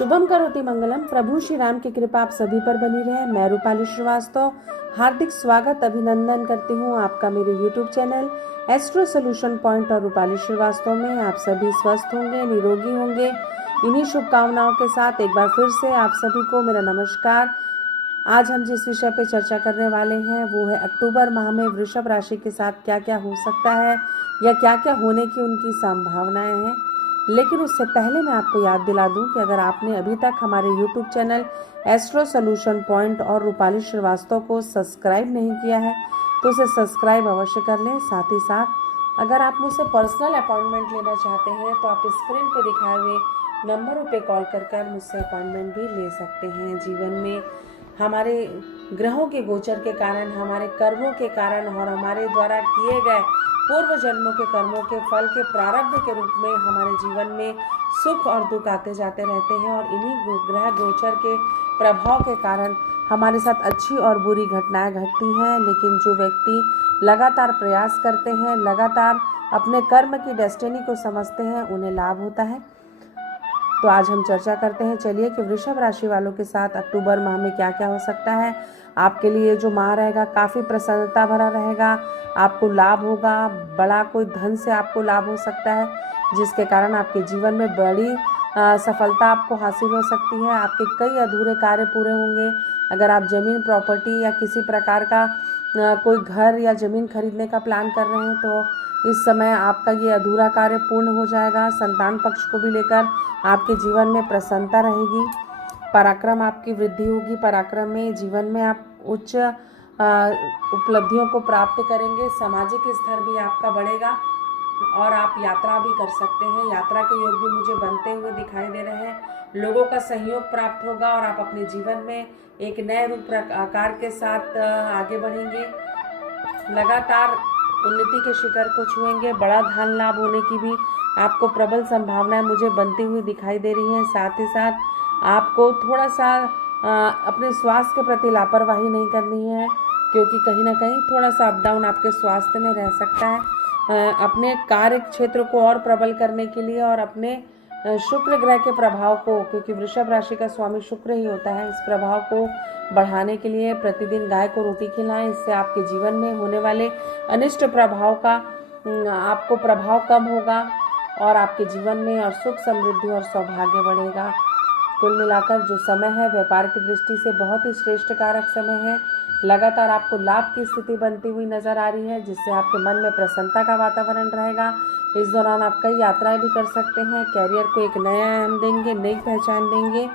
शुभम करोति मंगलम। प्रभु श्री राम की कृपा आप सभी पर बनी रहे। मैं रूपाली श्रीवास्तव हार्दिक स्वागत अभिनंदन करती हूँ आपका मेरे YouTube channel astro solution point और रूपाली श्रीवास्तव में। आप सभी स्वस्थ होंगे, निरोगी होंगे। इन्हीं शुभकामनाओं के साथ एक बार फिर से आप सभी को मेरा नमस्कार। आज हम जिस विषय पे चर्चा करने वाले हैं वो है अक्टूबर माह में वृषभ राशि के साथ क्या क्या हो सकता है या क्या क्या होने की उनकी संभावनाएं हैं। लेकिन उससे पहले मैं आपको याद दिला दूं कि अगर आपने अभी तक हमारे YouTube channel astro solution point और रूपाली श्रीवास्तव को सब्सक्राइब नहीं किया है तो उसे सब्सक्राइब अवश्य कर लें। साथ ही साथ अगर आप मुझसे पर्सनल अपॉइंटमेंट लेना चाहते हैं तो आप स्क्रीन पर दिखाए हुए नंबरों पे कॉल कर मुझसे अपॉइंटमेंट भी ले सकते हैं। जीवन में हमारे ग्रहों के गोचर के कारण, हमारे कर्मों के कारण और हमारे द्वारा किए गए पूर्व जन्मों के कर्मों के फल के प्रारब्ध के रूप में हमारे जीवन में सुख और दुख आते जाते रहते हैं और इन्हीं ग्रह गोचर के प्रभाव के कारण हमारे साथ अच्छी और बुरी घटनाएं घटती हैं। लेकिन जो व्यक्ति लगातार प्रयास करते हैं, लगातार अपने कर्म की डेस्टिनी को समझते हैं, उन्हें लाभ होता है। तो आज हम चर्चा करते हैं, चलिए, कि वृषभ राशि वालों के साथ अक्टूबर माह में क्या क्या हो सकता है। आपके लिए जो माह रहेगा काफ़ी प्रसन्नता भरा रहेगा, आपको लाभ होगा, बड़ा कोई धन से आपको लाभ हो सकता है जिसके कारण आपके जीवन में बड़ी सफलता आपको हासिल हो सकती है। आपके कई अधूरे कार्य पूरे होंगे। अगर आप ज़मीन, प्रॉपर्टी या किसी प्रकार का कोई घर या ज़मीन खरीदने का प्लान कर रहे हैं तो इस समय आपका ये अधूरा कार्य पूर्ण हो जाएगा। संतान पक्ष को भी लेकर आपके जीवन में प्रसन्नता रहेगी। पराक्रम आपकी वृद्धि होगी। पराक्रम में जीवन में आप उच्च उपलब्धियों को प्राप्त करेंगे। सामाजिक स्तर भी आपका बढ़ेगा और आप यात्रा भी कर सकते हैं। यात्रा के योग भी मुझे बनते हुए दिखाई दे रहे हैं। लोगों का सहयोग प्राप्त होगा और आप अपने जीवन में एक नए रूप आकार के साथ आगे बढ़ेंगे। लगातार उन्नति के शिखर को छुएंगे। बड़ा धन लाभ होने की भी आपको प्रबल संभावनाएं मुझे बनती हुई दिखाई दे रही हैं। साथ ही साथ आपको थोड़ा सा अपने स्वास्थ्य के प्रति लापरवाही नहीं करनी है, क्योंकि कहीं ना कहीं थोड़ा सा अप डाउन आपके स्वास्थ्य में रह सकता है। अपने कार्य क्षेत्र को और प्रबल करने के लिए और अपने शुक्र ग्रह के प्रभाव को, क्योंकि वृषभ राशि का स्वामी शुक्र ही होता है, इस प्रभाव को बढ़ाने के लिए प्रतिदिन गाय को रोटी खिलाएं। इससे आपके जीवन में होने वाले अनिष्ट प्रभाव का आपको प्रभाव कम होगा और आपके जीवन में और सुख, समृद्धि और सौभाग्य बढ़ेगा। कुल मिलाकर जो समय है व्यापार की दृष्टि से बहुत ही श्रेष्ठ कारक समय है। लगातार आपको लाभ की स्थिति बनती हुई नजर आ रही है, जिससे आपके मन में प्रसन्नता का वातावरण रहेगा। इस दौरान आप कई यात्राएं भी कर सकते हैं। कैरियर को एक नया आयाम देंगे, नई पहचान देंगे।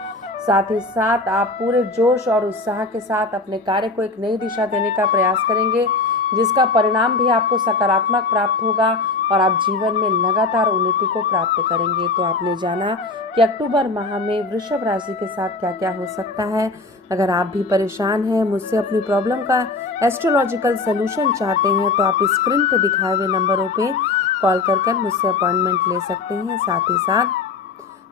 साथ ही साथ आप पूरे जोश और उत्साह के साथ अपने कार्य को एक नई दिशा देने का प्रयास करेंगे, जिसका परिणाम भी आपको सकारात्मक प्राप्त होगा और आप जीवन में लगातार उन्नति को प्राप्त करेंगे। तो आपने जाना कि अक्टूबर माह में वृषभ राशि के साथ क्या क्या हो सकता है। अगर आप भी परेशान हैं, मुझसे अपनी प्रॉब्लम का एस्ट्रोलॉजिकल सलूशन चाहते हैं तो आप स्क्रीन पर दिखाए हुए नंबरों पे कॉल कर मुझसे अपॉइंटमेंट ले सकते हैं। साथ ही साथ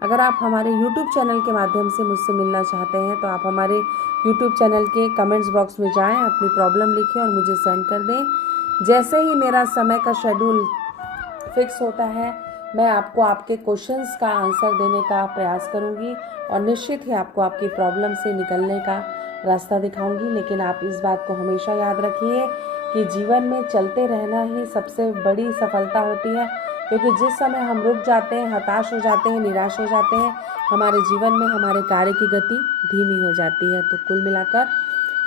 अगर आप हमारे YouTube चैनल के माध्यम से मुझसे मिलना चाहते हैं तो आप हमारे YouTube चैनल के कमेंट्स बॉक्स में जाएं, अपनी प्रॉब्लम लिखें और मुझे सेंड कर दें। जैसे ही मेरा समय का शेड्यूल फिक्स होता है मैं आपको आपके क्वेश्चंस का आंसर देने का प्रयास करूंगी और निश्चित ही आपको आपकी प्रॉब्लम से निकलने का रास्ता दिखाऊंगी। लेकिन आप इस बात को हमेशा याद रखिए कि जीवन में चलते रहना ही सबसे बड़ी सफलता होती है, क्योंकि जिस समय हम रुक जाते हैं, हताश हो जाते हैं, निराश हो जाते हैं, हमारे जीवन में हमारे कार्य की गति धीमी हो जाती है। तो कुल मिलाकर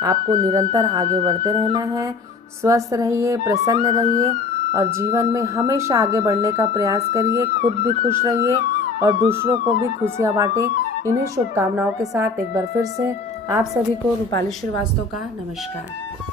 आपको निरंतर आगे बढ़ते रहना है। स्वस्थ रहिए, प्रसन्न रहिए और जीवन में हमेशा आगे बढ़ने का प्रयास करिए। खुद भी खुश रहिए और दूसरों को भी खुशियाँ बांटें। इन्हीं शुभकामनाओं के साथ एक बार फिर से आप सभी को रूपाली श्रीवास्तव का नमस्कार।